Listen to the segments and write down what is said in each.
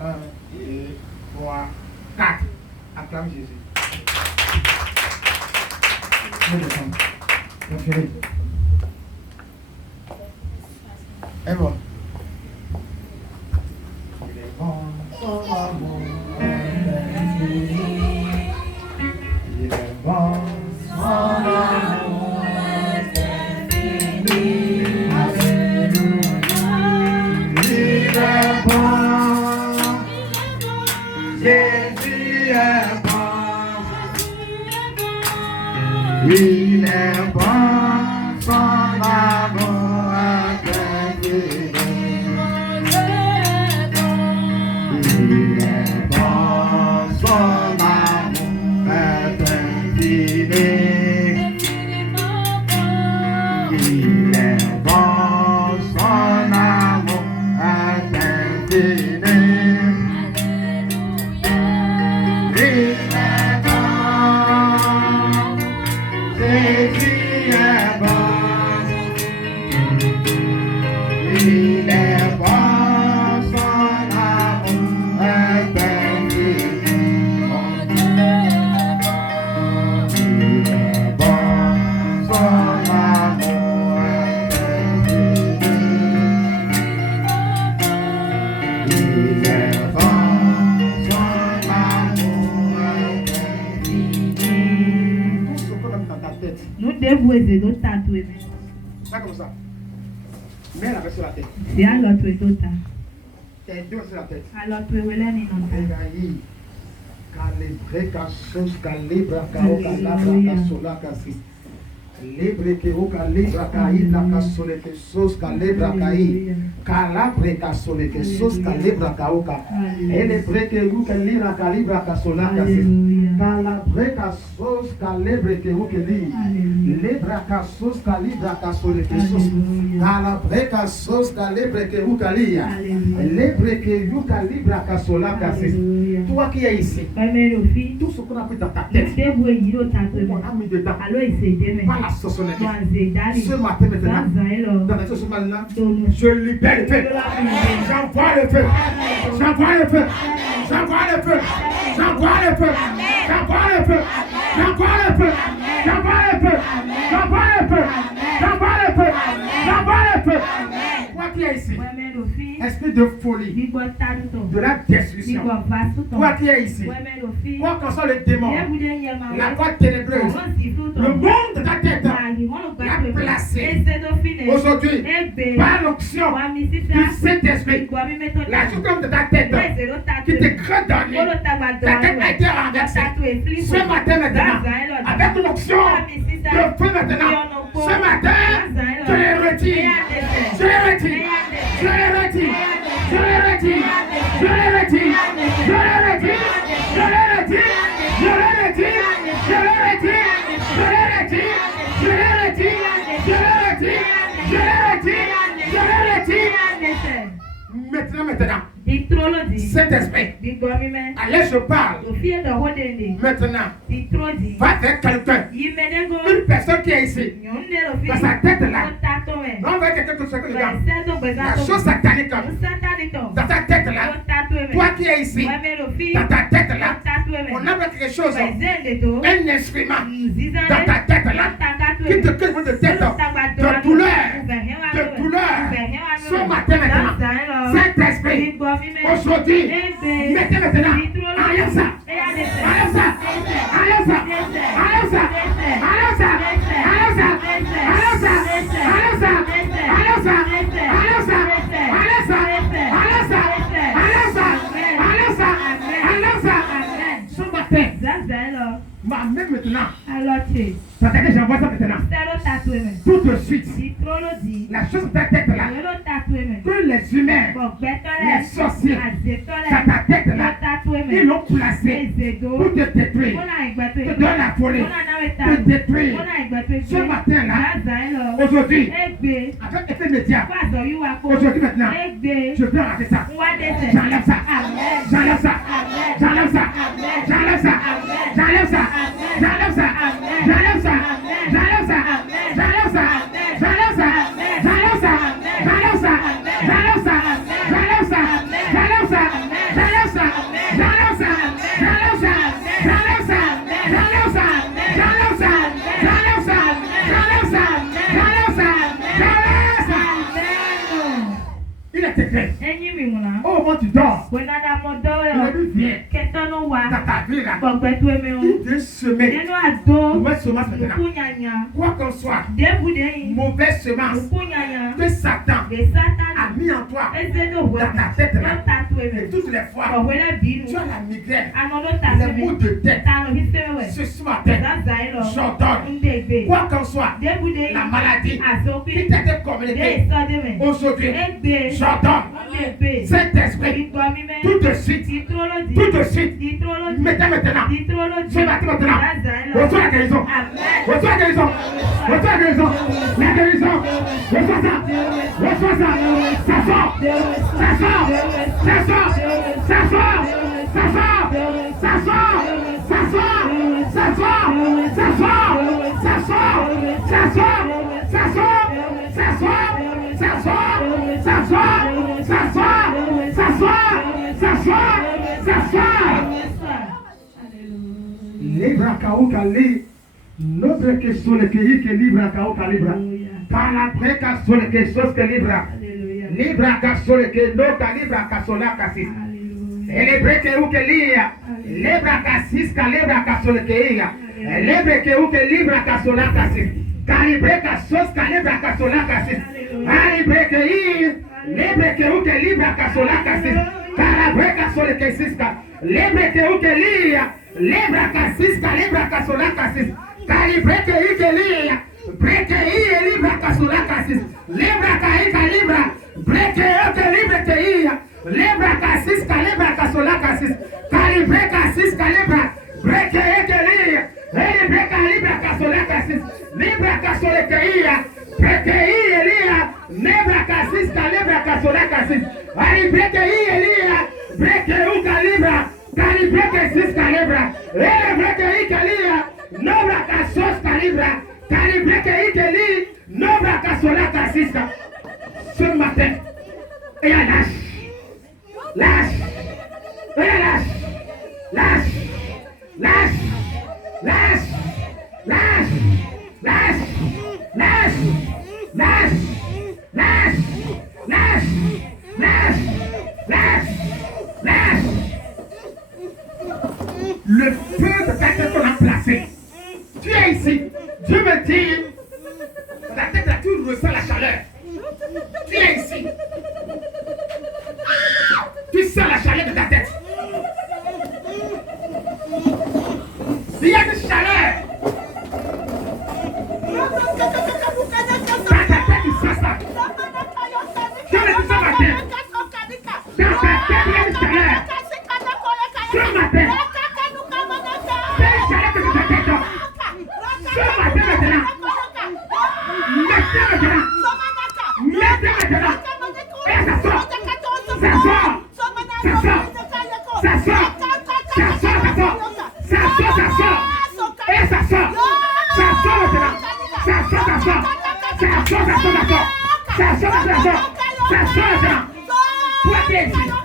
1, 2, 3, 4. Acclame Jésus. On finit. Et bon. Il est bon, son amour est infini. Il est bon, son amour est infini. Alléluia. Il est bon. Jésus est bon. Il est bon, son amour est infini. Il est bon, son amour est infini. Il est bon, son amour est infini. Il est bon, Jésus est bon. Il est bon, son amour est infini. Il est bon, son amour est infini. Il est bon, son amour est infini. Tout ce qu'on a mis dans ta tête, Nous devons aider d'autres tatoués. pas comme ça. Mets la main sur la tête. C'est à l'autre d'autres. Tes deux sur la tête. Alors, tu es là, non? Egaï, calibré, cassous, calibre, cao, calabra, cassola, cassis. Libre que o calibra, caí, la cassole, que sos, calibra, caí. Calabre, cassole, que sos, calibra, caoca. Ele breque, o calibra, calibra, cassola, cassis. Calabre, cassos, calibre, que o que li. Libra, cassos, calibra, cassole, que sos. Calabre, cassos, calibre, que o calia. Libre que o calibra, cassola, cassis. Toi qui es ici, tout ce qu'on a pris dans ta tête, on a mis dedans. Pas la société. Ce matin maintenant, dans la société maintenant, je libère le feu. J'envoie le feu. J'envoie le feu. J'envoie le feu. J'envoie le feu. J'envoie le feu. J'envoie le feu. J'envoie le feu. J'envoie le feu. J'envoie le feu. J'envoie le feu. Toi qui es ici, esprit de folie, de la destruction. Toi qui es ici, quoi qu'en soit le démon, la voix ténébreuse, le monde de ta tête, l'a placé aujourd'hui par l'onction du Saint-Esprit. La souffrance de ta tête qui te crée dans ta tête a été renversée. Ce matin maintenant, avec l'onction de feu maintenant, ce matin, je les retire. Je les retire. Je les retire. Je les retire. Je les retire. Je les retire. Je les retire. Je les retire. Je les retire. Je les retire. Je les retire. Je les retire. Je les retire. Je les retire. Maintenant. Saint-Esprit. Allez, je parle. Maintenant. Va vers quelqu'un. Une personne qui est ici. Dans sa tête là. On va quelqu'un qui se fait dedans. La chose satanique. Dans ta tête là. Toi qui es ici. Dans ta tête là. On a quelque chose. Un instrument. Dans ta tête là. Qui te crée de tête. De douleur. De douleur. Ce matin maintenant. Saint-Esprit. Aujourd'hui. Mettez maintenant. Enlève ça. Enlève ça. Enlève ça. Enlève ça. Enlève ça. Enlève ça. Enlève ça. Enlève ça. Enlève ça. Enlève ça. Enlève ça. Enlève ça. Enlève ça. Enlève ça. Enlève ça. Ce matin. Ma main maintenant. Ça t'a dit, j'envoie ça maintenant. Tout de suite. La chose de ta tête là. Que les humains, les sorciers, dans ta tête là, ils l'ont placé pour te détruire, te donner la folie, te détruire. Ce matin là, aujourd'hui, avec effet média, aujourd'hui maintenant, je veux rater ça. J'enlève ça. J'enlève ça. J'enlève ça. J'enlève ça. J'enlève ça. J'enlève ça. J'enlève ça. J'enlève ça. J'enlève ça. J'enlève ça. J'enlève ça. J'enlève ça. J'enlève ça. J'enlève ça. J'enlève ça. J'enlève ça. au moment tu dors, Wenada il modoyo. a dit viens. Ketono wa. Dans ta vie là, Kogbetu emeo. il est semé. Nenu ado. Mauvaise semence maintenant. Ukunyanya. Quoi qu'on soit, Debu deyi. mauvaise semence Ukunyanya. que Satan De Satan. a mis en toi Ezeno dans wa. ta tête là. Tatu Et eme. toutes les fois, Kogwela binu. tu as la migraine, Anodo les taseme. maux de tête. Tano hisewe. Ce matin, Zazailo. j'ordonne, Ndegbe. quoi qu'on soit, Debu deyi. la maladie qui Azopi. t'était communiquée De sodeme. aujourd'hui, Egbe. j'ordonne, Ndegbe. Saint-Esprit, Igomime. tout de suite, Ditrology. tout de suite, Ditrology. mettez maintenant, Ditrology. ce matin maintenant, Zazailo. reçois la guérison, Amen. reçois la guérison, reçois la guérison, la guérison, reçois ça, reçois ça, ça sort, ça sort, ça sort, ça sort, ça sort, ça sort, ça sort, ça sort, ça sort, ça sort, ça sort, ça sort, ça sort, ça sort, ça sort, ça sort, ça sort, ça sort, ça sort. Libra kauka li, notre que sur le pays que libra kauka libra, par la breca sur le que sos que libra, libra ka sur le que no ka libra ka sola kasi. Ele breke u que lia, libra ka sis ka libra ka sur le que ia, ele que u que libra ka sola kasi. Calibre ka sos ka libra ka sola kasi. Calibre que i, libre que u que libra ka sola kasi. Calibre ka sur le que sis ka, libre que u que lia. Libra cassis, calibra casola cassis, calibre que lia, breque e libra casola cassis, libra caí calibra, breque que libra que ia, libra cassis, calibra casola cassis, calibre cassis, calibra, breque que lia, ele breca libra casola cassis, libra casola que ia, breque e lia, libra cassis, calibra casola cassis, ali breque e lia, breque o calibra. Calibre que 6 calibra, calibre que calia, nobra casos calibra, calibre que li, nobra casola casista. Ce matin, et à lâche, lâche, et à lâche, lâche, lâche, lâche, lâche, lâche, lâche, lâche, lâche, lâche, lâche, lâche, lâche. Le feu de ta tête qu'on a placé. Tu es ici. Dieu me dit, dans ta tête là, tu ressens la chaleur. Tu es ici. Tu sens la chaleur de ta tête. Il y a une chaleur. Dans ta tête, tu sens ça. Je le dis ce matin. Dans ta tête, il y a une chaleur. Ce matin.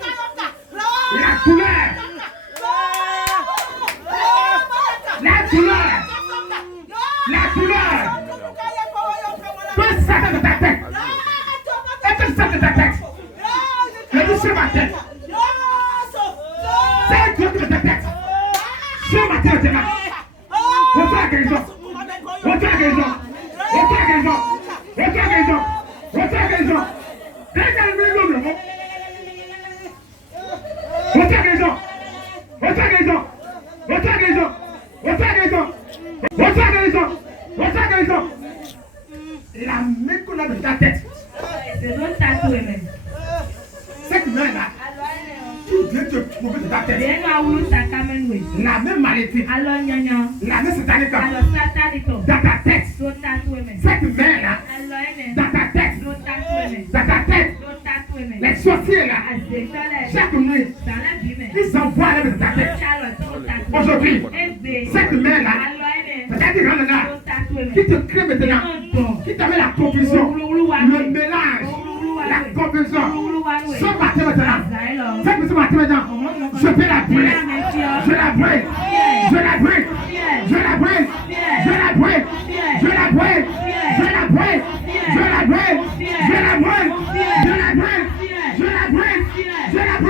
La douleur. La douleur. La douleur. Que ça de ta tête. Et que ça de ta tête. Je dis ce matin. C'est Dieu de ta tête. Ce matin, tu es là. Reçois la guérison. Reçois la guérison. Reçois la guérison. Reçois la guérison. Reçois la guérison. Reçois la guérison. Reçois la guérison. Reçois la guérison. Reçois la guérison. Reçois la guérison. Reçois la guérison. Reçois la guérison. La main qu'on a de ta tête. Cette main-là, tu viens te trouver de ta tête. La même maladie. La même satanique. Dans ta tête. Cette main-là. Dans ta tête. Dans ta tête. Les sorciers là. Chaque nuit. Ils s'envoient à de ta tête. Aujourd'hui. Cette main-là. C'est-à-dire là. Qui te crée maintenant. Qui t'avait la confusion. Le mélange. La confusion. Ce matin maintenant. Ce matin maintenant. Je vais la brûler. Je la brûle. Je la brûle. Je la brûle. Je la brûle. Je la brûle. Je la brûle. Je la brûle. Je la brûle. Je la brûle. Je la brûle. Je la brûle.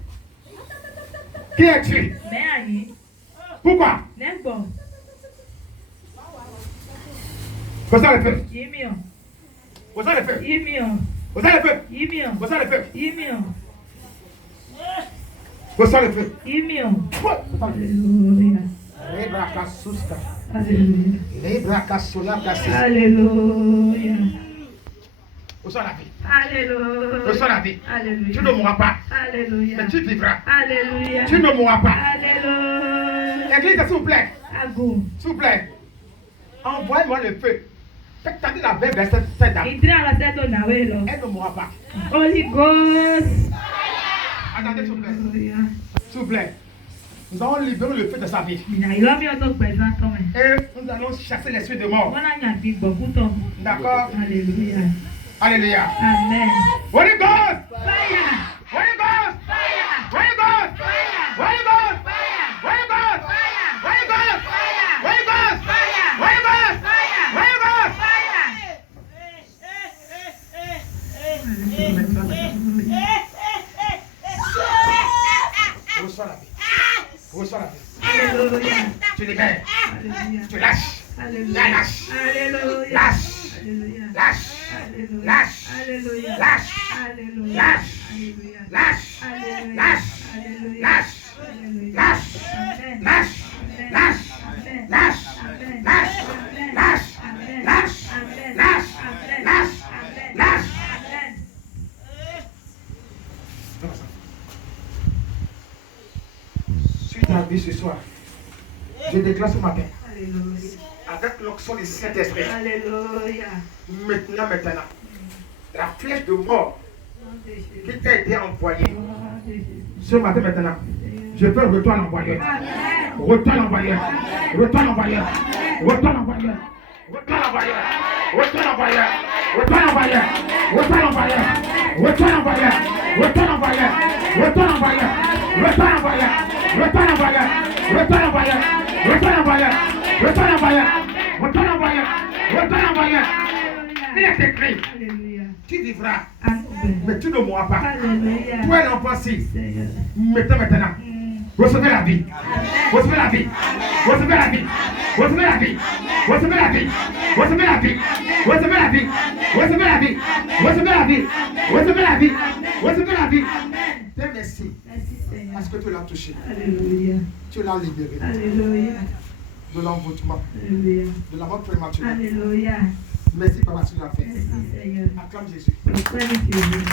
Qui es-tu? Mais aïe. Pourquoi? N'est bon. Vous allez le feu. Yimio. Vous allez le feu. Yimio. Vous allez le feu. Yimio. Vous allez le feu. Yimio. Vous allez le feu. Yimio. Alléluia. Alléluia. Alléluia. Reçois la vie. Alléluia. Reçois la vie. Alléluia. Tu ne mourras pas. Alléluia. Mais tu vivras. Alléluia. Tu ne mourras pas. Alléluia. Église, s'il vous plaît. Agou. S'il vous plaît. Envoie-moi le feu. Faites tenter la belle verset cette dame. Idra la seto na welo. Elle ne mourra pas. Holy Ghost. Attendez, s'il vous plaît. Alléluia. S'il vous plaît. Nous allons libérer le feu de sa vie. Mina ilomi oto gbezan to me. Et nous allons chasser l'esprit de mort. Wona nya bi gboku to. D'accord? Alléluia. Alléluia. Amen. Holy Ghost! Fire. Holy Ghost! Fire. Holy Ghost! Fire. Holy Ghost! Fire. Holy Ghost! Fire. Holy Ghost! Fire. Holy Ghost! Fire. Holy Ghost! Fire. Holy Ghost! Reçois la vie. Reçois la vie. Alléluia. Tu libères. Alléluia. Tu lâches. Alléluia. Lâche. Alléluia. Lâche. Alléluia. Lâche. Alléluia. Lâche. Alléluia. Lâche. Alléluia. Lâche. Alléluia. Lâche. Alléluia. Lâche. Alléluia. Lâche. Alléluia. Lâche. Amen. Lâche. Amen. Lâche. Amen. Lâche. Amen. Lâche. Amen. Lâche. Amen. Lâche. Amen. Lâche. Amen. Lâche. Amen. Lâche. Amen. Sur ta vie ce soir, je déclare ce matin, Alléluia. avec l'onction du Saint-Esprit, Alléluia. maintenant, la flèche de mort qui t'a été envoyée, ce matin maintenant, je veux retourner l'envoyeur. Amen. Retourne l'envoyeur. Retourne l'envoyeur. Retourne l'envoyeur. Retourne l'envoyeur. Retourne l'envoyeur. Retourne l'envoyeur. Retourne l'envoyeur. Retourne l'envoyeur. Retourne l'envoyeur. Retourne l'envoyeur. Retourne l'envoyeur. Retourne l'envoyeur. Retourne l'envoyeur. Retourne l'envoyeur. Retourne l'envoyeur. Retourne l'envoyeur. Retourne l'envoyeur. Il est écrit. Alléluia. Tu vivras, Amen. mais tu ne mourras pas. Alléluia. Toi l'enfant-ci, Seigneur. maintenant. Recevez la vie. Recevez la vie. Recevez la vie. Recevez la vie. Recevez la vie. Recevez la vie. Recevez la vie. Recevez la vie. Recevez la vie. Recevez la vie. Recevez la vie. Dieu merci Merci Seigneur. parce que tu l'as touché. Alléluia. Tu l'as libéré Alléluia. de l'envoûtement, Alléluia. de la mort prématurée. Alléluia. Merci Papa, tu l'as fait. Merci Seigneur. Acclame Jésus. Proclame Jésus.